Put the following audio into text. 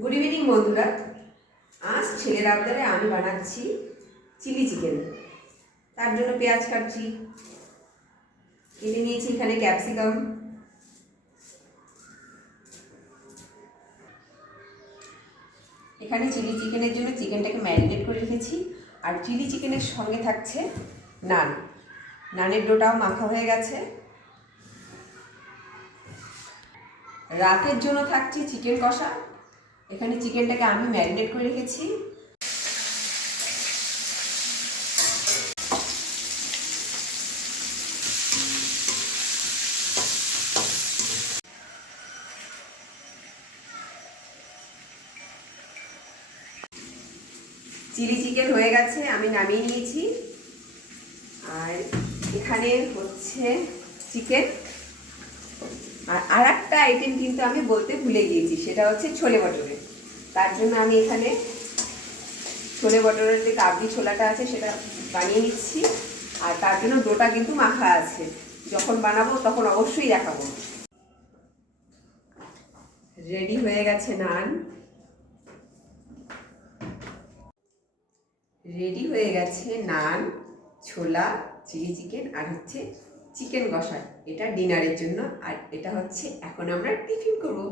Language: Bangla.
গুড ইভিনিং বন্ধুরা। আজ ছেলের আবদারে আমি বানাচ্ছি চিলি চিকেন। তার জন্য পেঁয়াজ কাটছি, কেটে নিয়েছি এখানে ক্যাপসিকাম, এখানে চিলি চিকেনের জন্য চিকেনটাকে ম্যারিনেট করে রেখেছি। আর চিলি চিকেনের সঙ্গে থাকছে নান, নানের ডোটাও মাখা হয়ে গেছে। রাতের জন্য থাকছে চিকেন কষা। এখানে চিকেনটাকে আমি ম্যারিনেট করে রেখেছি। চিলি চিকেন হয়ে গেছে, আমি নামিয়ে নিয়েছি। আর এখানে হচ্ছে চিকেন। আর একটা আইটেম কিন্তু আমি বলতে ভুলে গিয়েছি, সেটা হচ্ছে ছোলে বটরে। তার জন্য আমি এখানে ছোলে বটরের যে কাবলি ছোলাটা আছে সেটা বানিয়ে নিচ্ছি। আর তার জন্য ডোটা কিন্তু মাখা আছে, যখন বানাবো তখন অবশ্যই দেখাবো। রেডি হয়ে গেছে নান, রেডি হয়ে গেছে নান, ছোলা, চিলি চিকেন আর হচ্ছে চিকেন কষা। এটা ডিনারের জন্য, আর এটা হচ্ছে এখন আমরা টিফিন করবো।